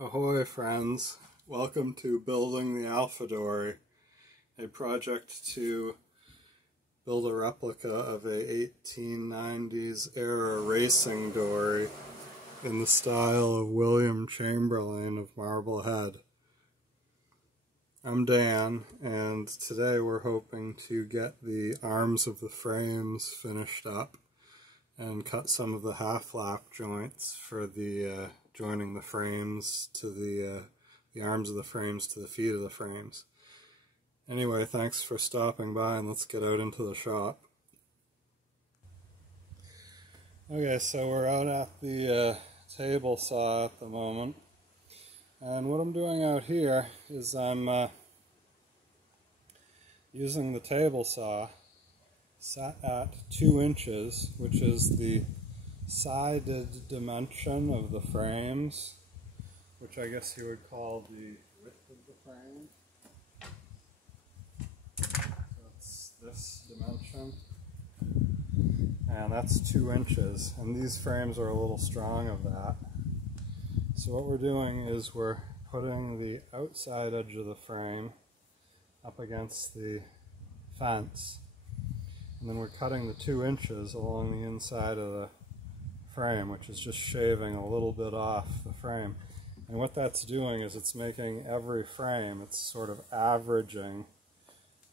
Ahoy friends, welcome to Building the Alpha Dory, a project to build a replica of a 1890s era racing dory in the style of William Chamberlain of Marblehead. I'm Dan, and today we're hoping to get the arms of the frames finished up and cut some of the half-lap joints for the joining the frames to the arms of the frames to the feet of the frames. Anyway, thanks for stopping by, and let's get out into the shop. Okay, so we're out at the table saw at the moment, and what I'm doing out here is I'm using the table saw set at 2 inches, which is the sided dimension of the frames, which I guess you would call the width of the frame. So it's this dimension, and that's 2 inches, and these frames are a little strong of that. So what we're doing is we're putting the outside edge of the frame up against the fence, and then we're cutting the 2 inches along the inside of the frame, which is just shaving a little bit off the frame. And what that's doing is it's making every frame, it's sort of averaging.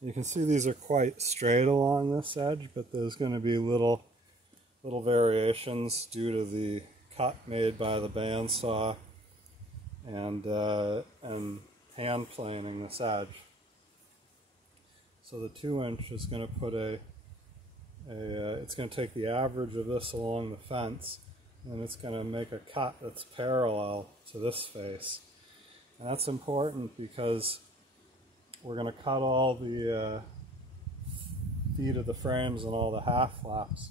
You can see these are quite straight along this edge, but there's going to be little variations due to the cut made by the bandsaw and hand planing this edge. So the 2 inch is going to put it's going to take the average of this along the fence, and it's going to make a cut that's parallel to this face. And that's important because we're going to cut all the feet of the frames and all the half flaps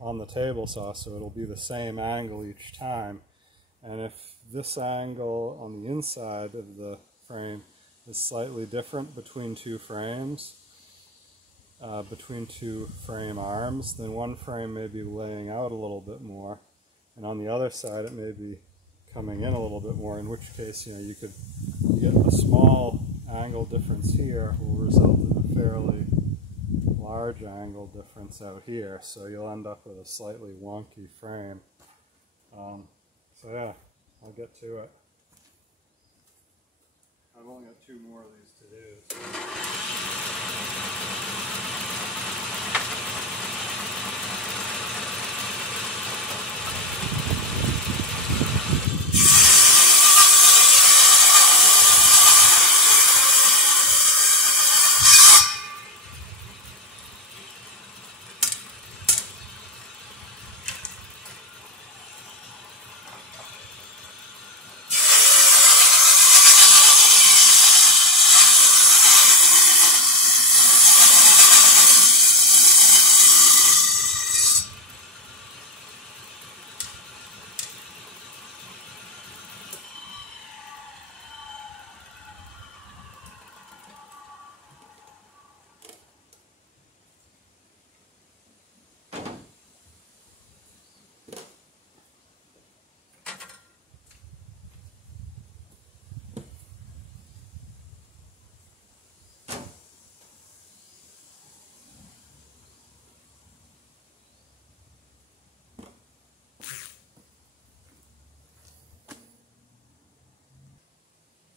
on the table saw, so it'll be the same angle each time. And if this angle on the inside of the frame is slightly different between two frames, between two frame arms, then one frame may be laying out a little bit more, and on the other side it may be coming in a little bit more, in which case, you get a small angle difference here will result in a fairly large angle difference out here, so you'll end up with a slightly wonky frame. So yeah, I'll get to it. I've only got 2 more of these to do.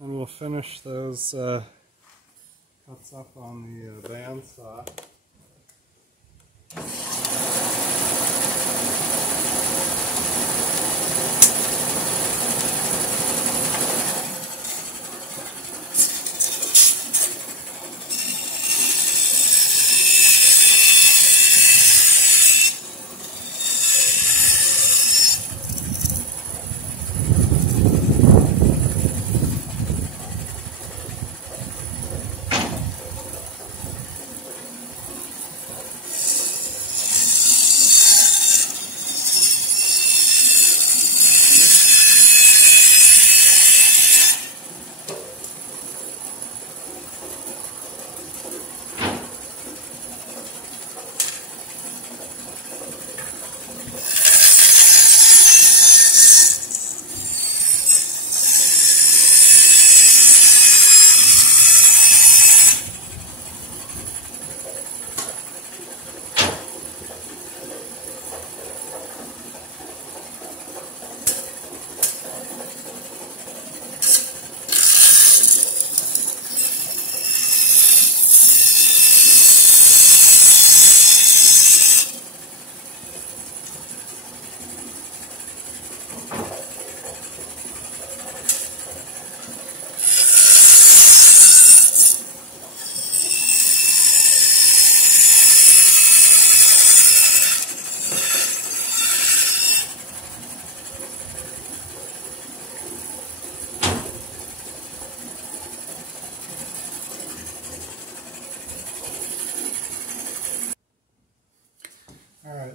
And we'll finish those cuts up on the bandsaw.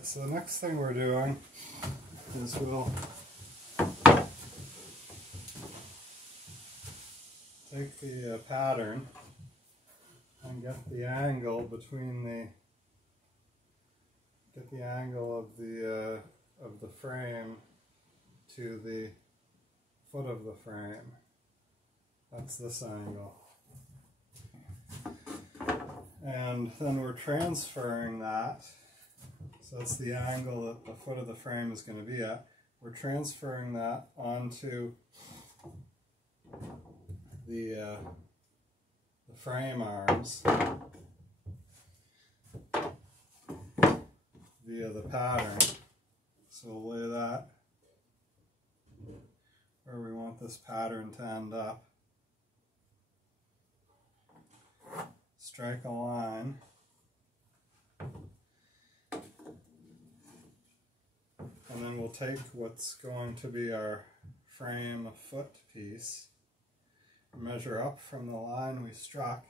so the next thing we're doing is we'll take the pattern and get the angle between the angle of the frame to the foot of the frame. That's this angle. And then we're transferring that, so that's the angle that the foot of the frame is going to be at. We're transferring that onto the frame arms via the pattern. So we'll lay that where we want this pattern to end up. Strike a line. And then we'll take what's going to be our frame foot piece, measure up from the line we struck,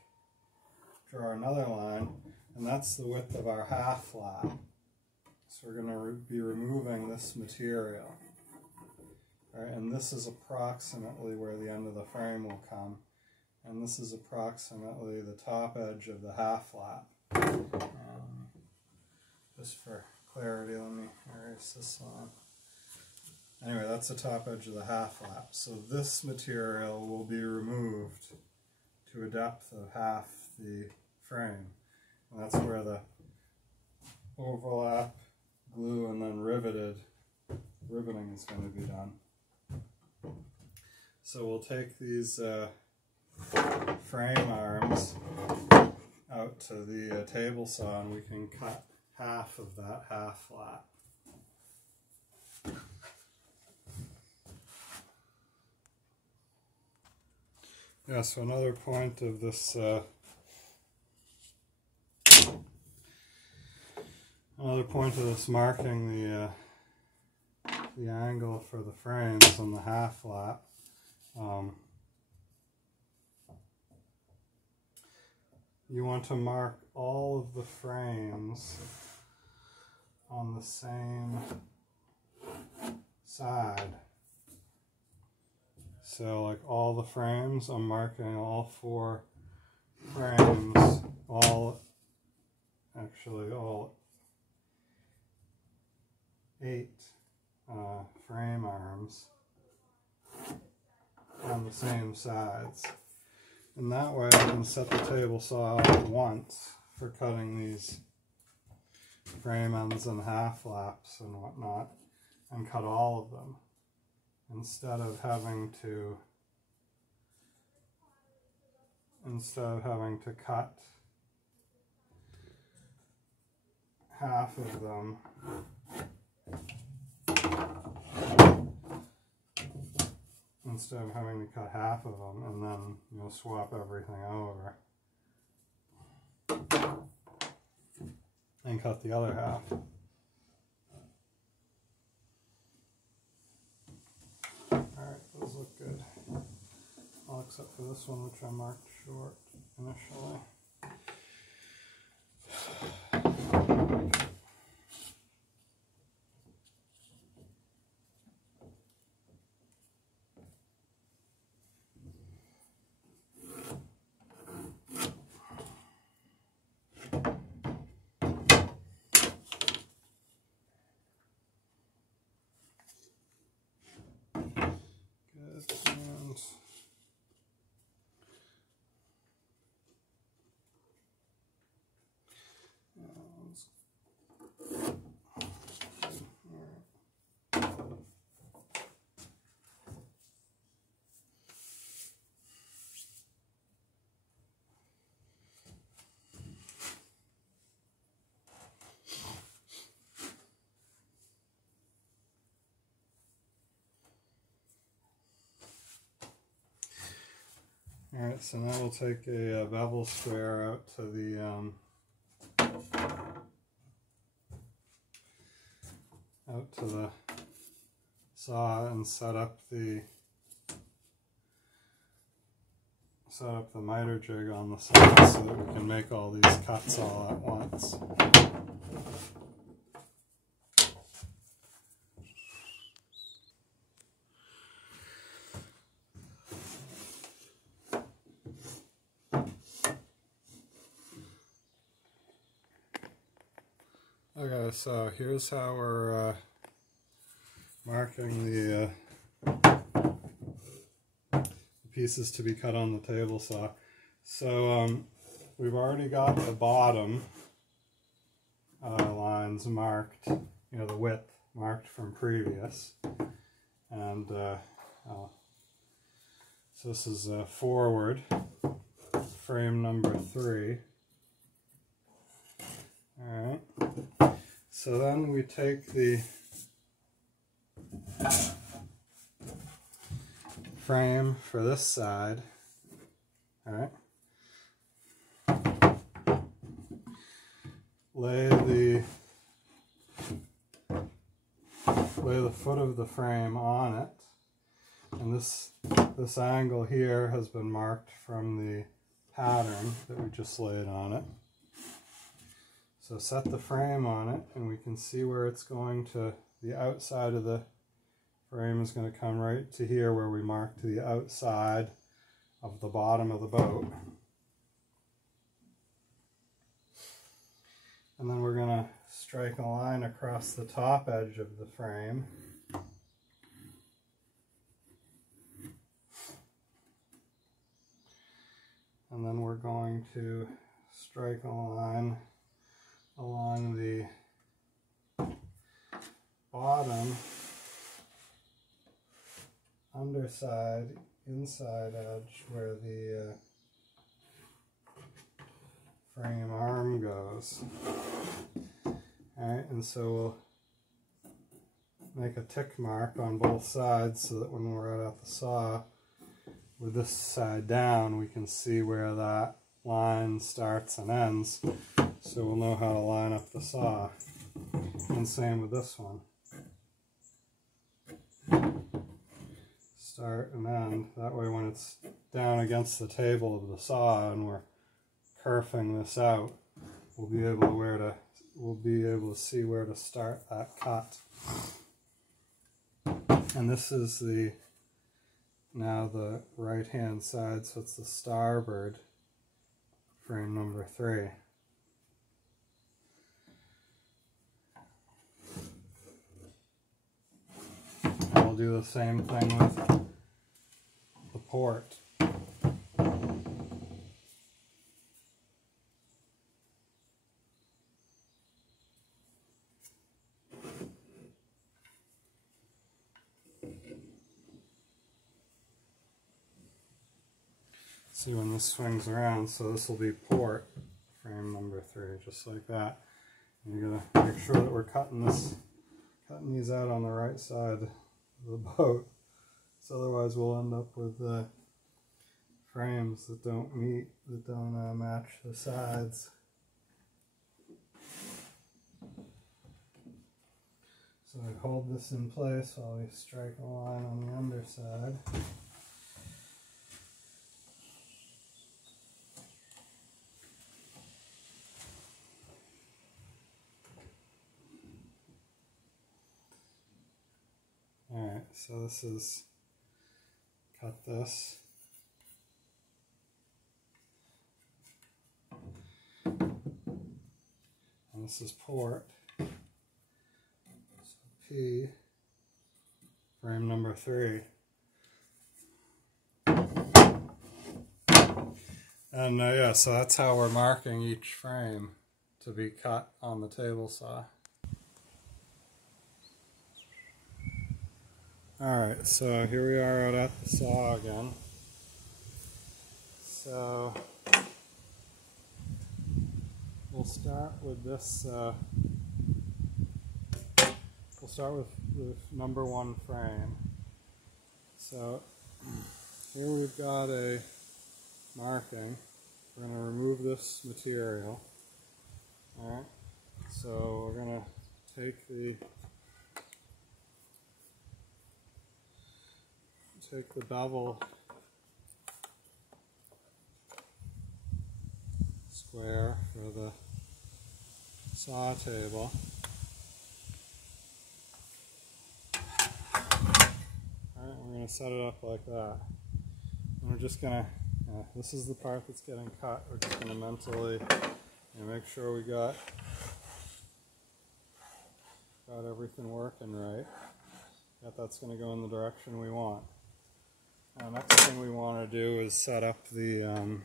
draw another line, and that's the width of our half flap. So we're going to be removing this material. All right, and this is approximately where the end of the frame will come. And this is approximately the top edge of the half flap. Just for clarity, let me erase this line. Anyway, that's the top edge of the half flap. So this material will be removed to a depth of half the frame. And that's where the overlap, glue, and then riveting is going to be done. So we'll take these frame arms out to the table saw, and we can cut half of that half flap. Yeah, so another point of this marking the angle for the frames on the half flap. You want to mark all of the frames on the same side. So like all the frames, I'm marking all 4 frames, all 8 frame arms on the same sides. And that way I can set the table saw out at once for cutting these frame ends and half flaps and whatnot, and cut all of them, instead of having to cut half of them and then swap everything over and cut the other half. Alright, those look good. All except for this one, which I marked short initially. Alright, so now we'll take a bevel square out to the saw and set up the miter jig on the saw so that we can make all these cuts all at once. Okay, so here's how we're marking the pieces to be cut on the table saw. So we've already got the bottom lines marked, you know, the width marked from previous. And so this is forward, frame number 3. Alright, so then we take the frame for this side, alright, lay the foot of the frame on it, and this angle here has been marked from the pattern that we just laid on it. So set the frame on it, and we can see where it's going to. The outside of the frame is going to come right to here where we marked the outside of the bottom of the boat. And then we're going to strike a line across the top edge of the frame. And then we're going to strike a line along the bottom, underside, inside edge where the frame arm goes. Alright, and so we'll make a tick mark on both sides so that when we're at the saw, with this side down, we can see where that line starts and ends, so we'll know how to line up the saw. And same with this one. Start and end. That way when it's down against the table of the saw and we're kerfing this out, we'll be able to see where to start that cut. And this is now the right hand side, so it's the starboard frame number 3. And we'll do the same thing with the port. See when this swings around, so this will be port frame number 3, just like that. And you're gonna make sure that we're cutting these out on the right side of the boat, so otherwise we'll end up with frames that don't match the sides. So I hold this in place while we strike a line on the underside. Alright, so this is, cut this. And this is port. So P, frame number 3. And yeah, so that's how we're marking each frame to be cut on the table saw. Alright, so here we are out at the saw again. So we'll start with this, we'll start with the number 1 frame. So here we've got a marking. We're going to remove this material. Alright, so we're going to take the bevel square for the saw table. Alright, we're going to set it up like that. And we're just going to, this is the part that's getting cut. We're just going to mentally make sure we got got everything working right. That's going to go in the direction we want. Now, next thing we want to do is set up the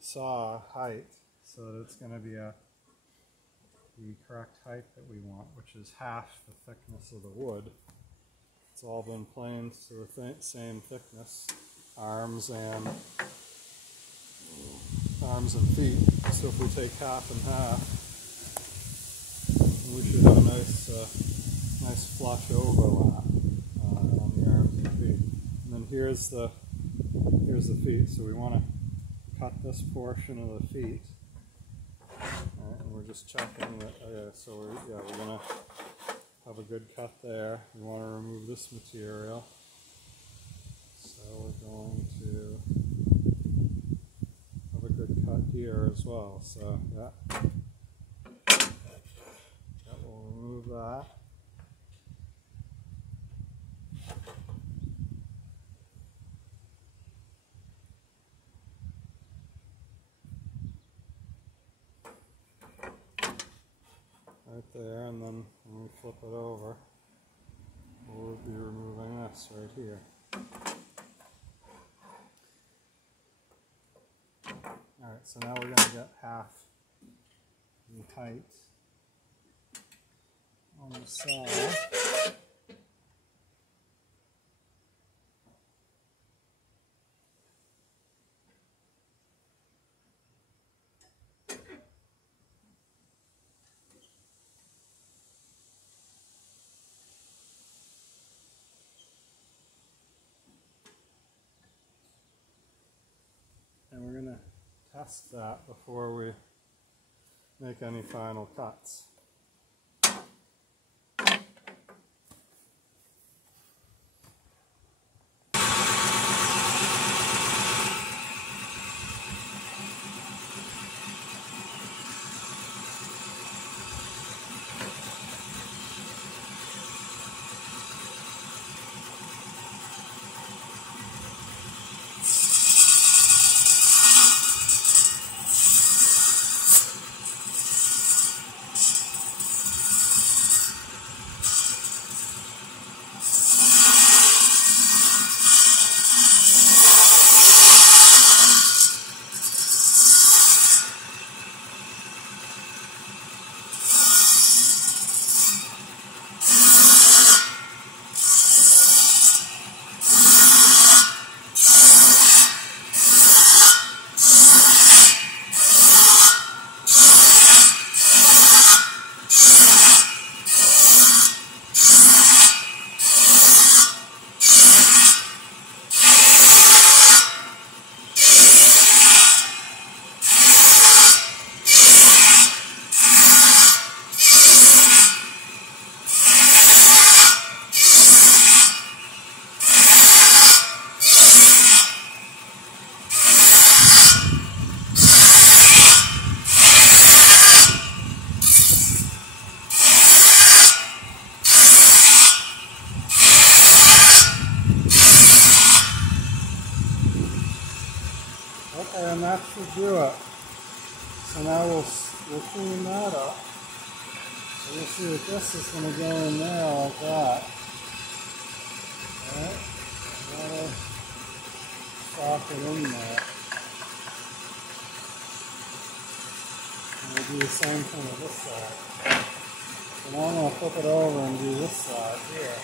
saw height so that it's going to be the correct height that we want, which is half the thickness of the wood. It's all been planed to the same thickness, arms and feet. So if we take half and half, we should have a nice flush overlap on the arms and feet. And then here's the feet. So we want to cut this portion of the feet. Alright, and we're just checking that. So we're going to have a good cut there. We want to remove this material. So we're going to have a good cut here as well. So we'll remove that. Right there, and then when we flip it over, we'll be removing this right here. Alright, so now we're going to get half the height on the side. And we're going to test that before we make any final cuts. Okay, and that should do it. So now we'll clean that up. So you'll see that this is going to go in there like that. Alright, that'll sock it in there. And we'll do the same thing with this side. So now I'm going to flip it over and do this side here.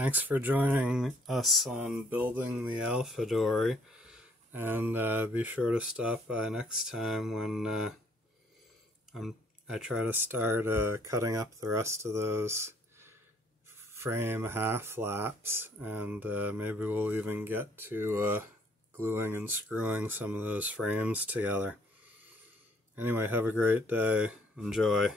Thanks for joining us on building the Alpha Dory, and be sure to stop by next time when I try to start cutting up the rest of those frame half flaps, and maybe we'll even get to gluing and screwing some of those frames together. Anyway, have a great day. Enjoy.